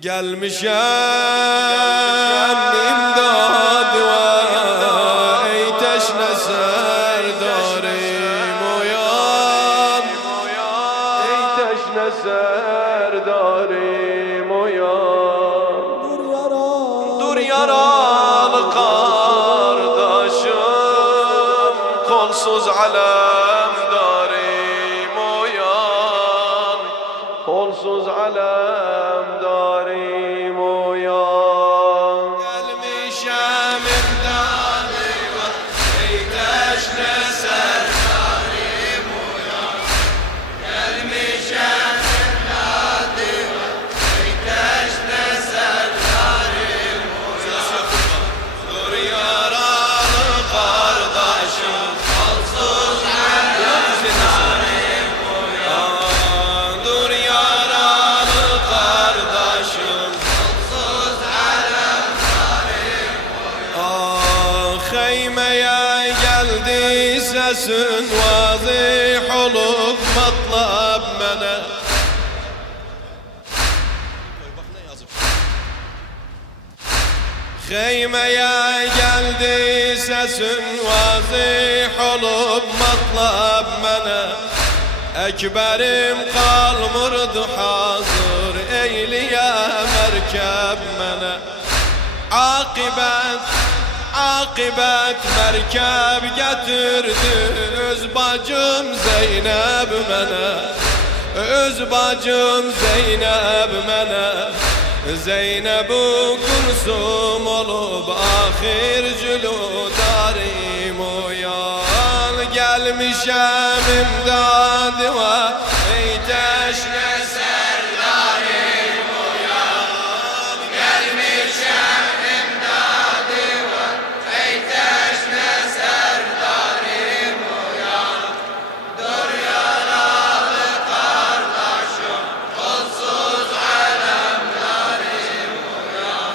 Gelmişem imdad ve ey teşne serdarim uyan. Ey teşne serdarim uyan. Dur yaralı kardeşim, kolsuz alemdarim uyan. Kolsuz alemdarim uyan. Gelmişem imdadı ve ey teşne serdarim uyan. Gelmişem imdadı ve ey teşne serdarim uyan. Dur yaralı kardeşim, kolsuz alemdarim uyan. Dur yaralı kardeşim, kolsuz alemdarim uyan. Heymeye geldi sesin, vazih olup matlab mene. Heymeye geldi sesin, vazih olup matlab mene. Ekberim kalmırdı hazır, eyliye merkeb mene. Akibet merkeb getirdi öz bacım Zeynep mene. Öz bacım Zeynep mene. Zeynep-u Kulsum olup ahir cüludarim uyan. Gelmişem imdad ve ey teşne serdarim uyan. Gelmişem imdad ve ey teşne serdarim uyan. Dur yaralı kardeşim, kolsuz alemdarim uyan.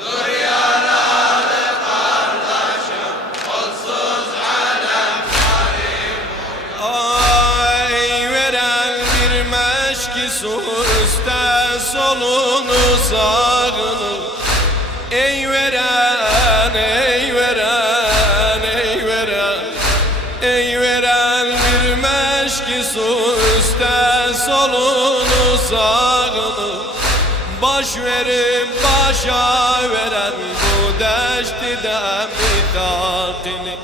Dur yaralı kardeşim, kolsuz alemdarim uyan. Ay veren bir meşki su üstte solunu sağını. Ey veren, ey veren, ey veren. Ey veren bir meşki su üstte solunu sağını. Baş verip başa veren bu deştide mithakini.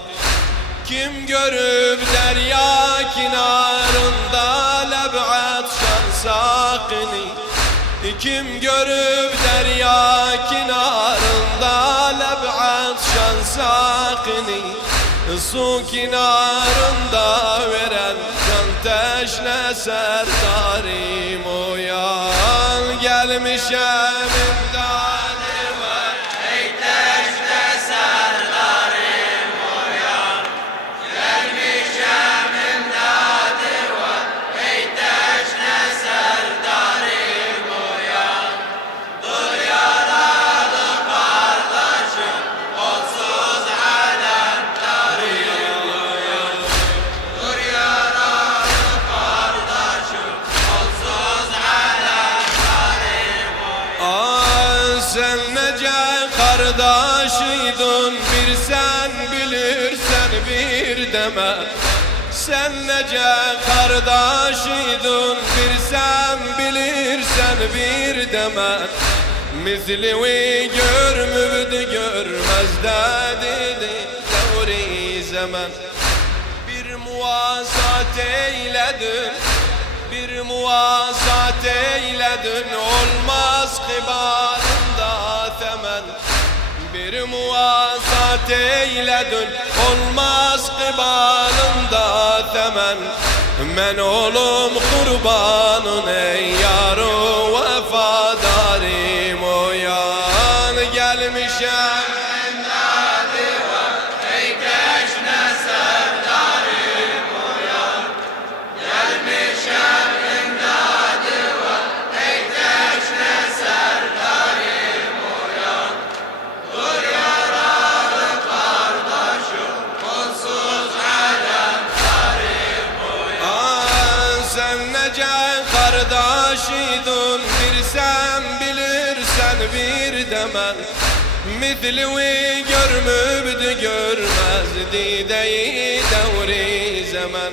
Kim görüp derya kinarında leb'at şan sakini. Kim görüp derya kinarında leb'at şan sakini. Su kinarında veren can teşne serdarim uyan. Gelmişem imdadı ve ey teşne serdarim uyan. Gelmişem imdadı ve ey teşne serdarim uyan. Dur yaralı kardeşim, kolsuz alemdarim uyan. Dur yaralı kardeşim, kolsuz alemdarim uyan. Sen nece kardeşiydin, bir sen bilirsen bir deme. Sen nece kardeşiydin, bir sen bilirsen bir deme. Mislivi görmürdü görmez dedi devri zaman. Bir muvasat eyledin, bir muvasat eyledin, olmaz kıbalında temen. Bir muvasat eyledin, olmaz kıbalında temen. Men oğlum kurbanın ey yaru vefadarim uyan. Gelmişem imdadı ve ey teşne serdarim uyan. Gelmişem imdadı ve ey teşne serdarim uyan. Dur yaralı kardeşim, kolsuz alemdarim uyan. Sen nece kardeşiydin, bir sen bilir bir demen Mithli görmübdü görmezdi deyi devri zaman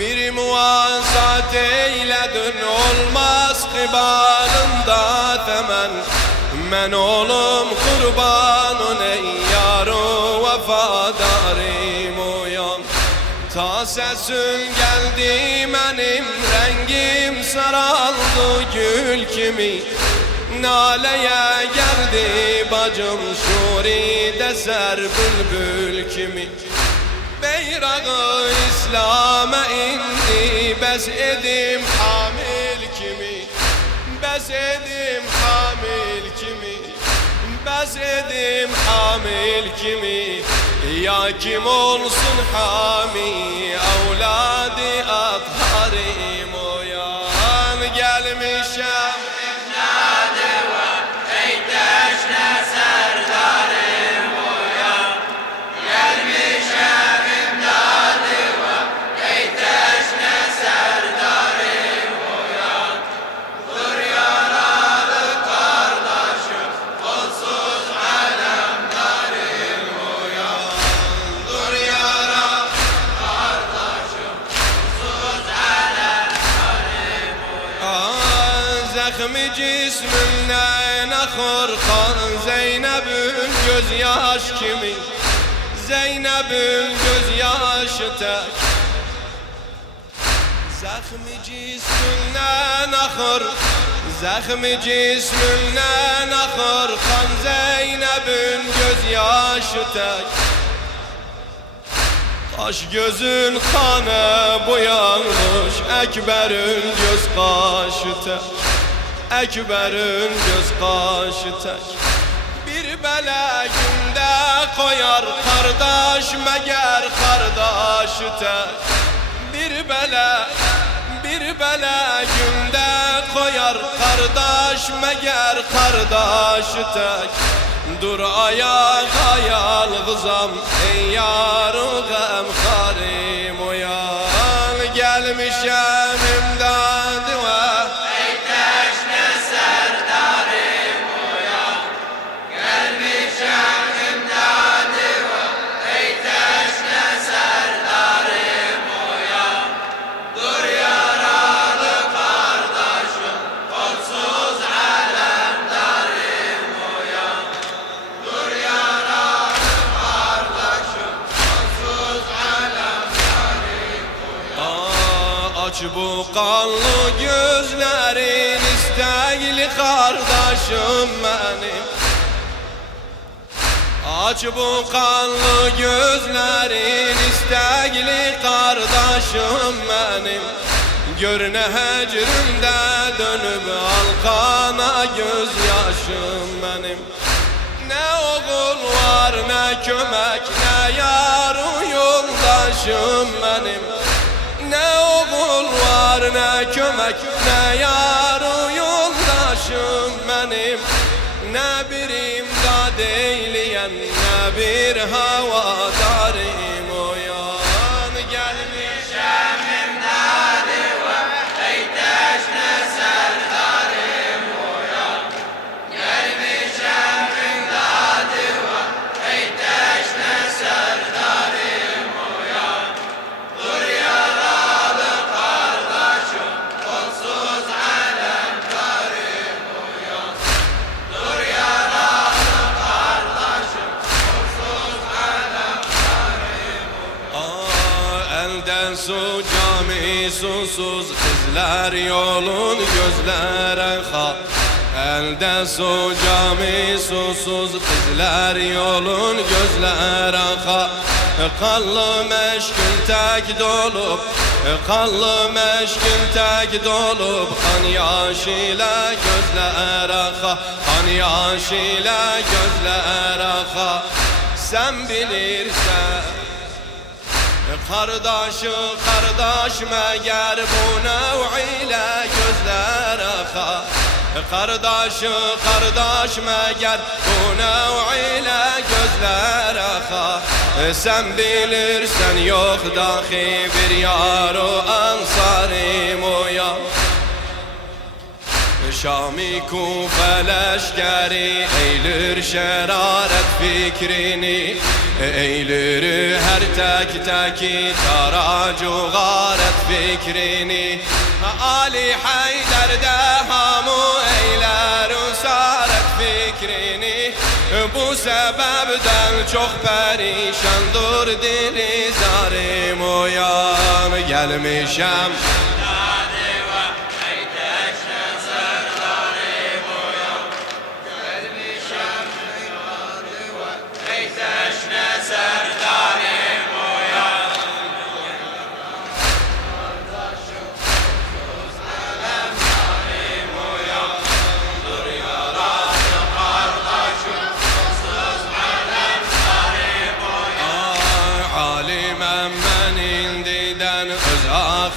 Bir muvasat eyledin olmaz kıbalında temen Men oğlum kurbanın ey yaru vefadarim uyan Ta sesin geldi benim rengim saraldı gül kimi Naleye geldi bacım şuride ser bülbül kimi Beyrağı İslam'a indi bes edim hamil kimi Bes edim hamil kimi Bes edim hamil kimi Ya kim olsun hami evladı atharim uyan gelmişem Zahmi cisminden akır kan Zeynep'in gözyaş kimi Zeynep'in gözyaşı tek Zahmi cisminden akır Zahmi cisminden akır kan Zeynep'in gözyaşı tek Kaş gözün kanı boyanmış Ekber'in göz kaşı tek Ekber'in göz kaşı tek Bir bela günde koyar kardeş meğer kardeşi tek Bir bela günde koyar kardeş meğer kardeşi tek Dur ayağa yalgızam ey yarı gamharim uyan Gelmişem imdadı ve Aç bu kanlı gözlerin istekli kardeşim benim Aç bu kanlı gözlerin istekli kardeşim benim Gör ne hecrimde dönüp alkana gözyaşım benim Ne oğul var ne kömek ne yar yoldaşım benim Ne oğul var ne kömek ne yar yoldaşım benim Ne bir imdad eyleyen ne bir havadarım uyan Gelmişem imdadı ve ey teşne serdarım uyan Gelmişem imdadı ve ey teşne serdarım uyan Dur yaralı kardeşim onsuz alemdarım uyan Dur yaralı kardeşim onsuz alemdarım uyan Elden su cami susuz kızlar yolun gözlere kal Elden su cami susuz kızlar yolun gözlere kal Kanlı meşgul tek dolup Kanlı meşgul tek dolup Kan yaş ile gözler akar Kan yaş ile gözler akar Sen bilirsen Kardeşi kardeş meğer bu nev ile gözler akar Kardeşi kardeş meğer bu nev ile gözler akar Sen bilirsen yok dahi bir yar o ansarım uyan Şami Kufe leşkeri eylir şeraret fikrini, eylir her tek teki taracu garet fikrini. Ali Haydar dehamu eyler usaret fikrini. Bu sebepten çok perişandır dili zarim uyan. Gelmişem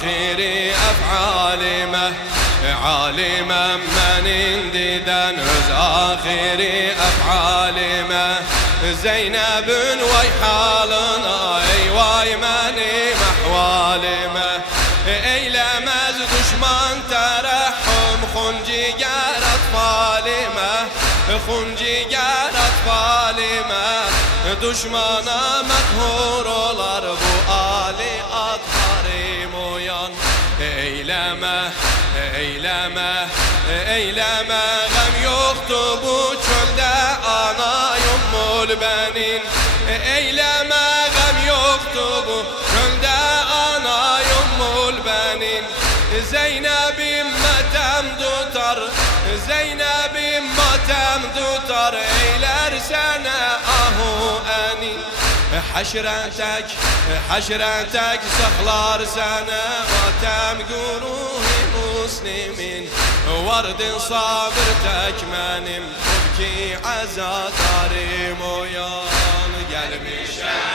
آخری افعالمه عالما من اندیدن از آخری افعالمه زینب وی حالنا ای وای من محوالمه ایلم از دشمن ترحم خونجیگر اطفالمه خونجیگر اطفالمه düşmana methur olar bu Ali atharim uyan. Eyleme, eyleme, eyleme gam yoktu bu çölde ana yummul benim. Eyleme gam yoktu bu çölde ana yummul benim. Zeynep'im matem tutar, Zeynep'im matem tutar, eyler sana ahu enin. Haşretek saklar sana matem guruhi muslimin. Vardın sabır tekmenim, ki azadarim uyan. Gelmişem